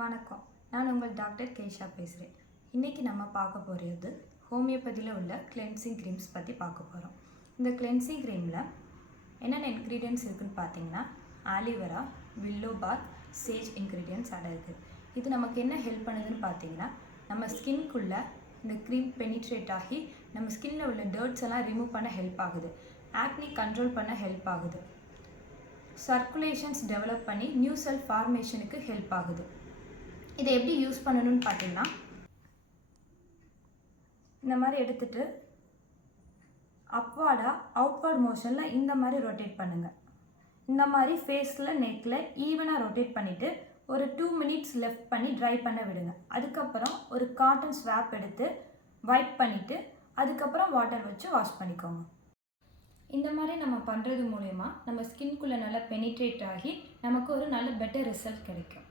வணக்கம். நான் உங்கள் டாக்டர் கேஷா பேசுகிறேன். இன்றைக்கி நம்ம பார்க்க போகிறது ஹோமியோபதியில் உள்ள கிளென்சிங் க்ரீம்ஸ் பற்றி பார்க்க போகிறோம். இந்த கிளென்சிங் க்ரீமில் என்னென்ன இன்க்ரீடியன்ட்ஸ் இருக்குதுன்னு பார்த்தீங்கன்னா ஆலிவேரா, வில்லோ பாத், சேஜ் இன்க்ரீடியன்ட்ஸ் அடங்குது. இது நமக்கு என்ன ஹெல்ப் பண்ணுதுன்னு பார்த்தீங்கன்னா நம்ம ஸ்கின்குள்ளே இந்த க்ரீம் பெனிட்ரேட் ஆகி நம்ம ஸ்கின்னில் உள்ள டர்ட்ஸ் எல்லாம் ரிமூவ் பண்ண ஹெல்ப் ஆகுது. ஆக்னி கண்ட்ரோல் பண்ண ஹெல்ப் ஆகுது. சர்க்குலேஷன்ஸ் டெவலப் பண்ணி நியூ செல் ஃபார்மேஷனுக்கு ஹெல்ப் ஆகுது. இதை எப்படி யூஸ் பண்ணணும்னு பார்த்தீங்கன்னா இந்த மாதிரி எடுத்துகிட்டு அப்வார்டாக அவுட்வர்ட் மோஷனில் இந்த மாதிரி ரொட்டேட் பண்ணுங்கள். இந்த மாதிரி ஃபேஸில் நெக்கில் ஈவனாக ரொட்டேட் பண்ணிவிட்டு ஒரு 2 minutes லெஃப்ட் பண்ணி ட்ரை பண்ண விடுங்க. அதுக்கப்புறம் ஒரு காட்டன் ஸ்வாப் எடுத்து வைப் பண்ணிவிட்டு அதுக்கப்புறம் வாட்டர் வச்சு வாஷ் பண்ணிக்கோங்க. இந்த மாதிரி நம்ம பண்ணுறது மூலயமா நம்ம ஸ்கின்குள்ளே நல்லா பெனிட்ரேட் ஆகி நமக்கு ஒரு நல்ல பெட்டர் ரிசல்ட் கிடைக்கும்.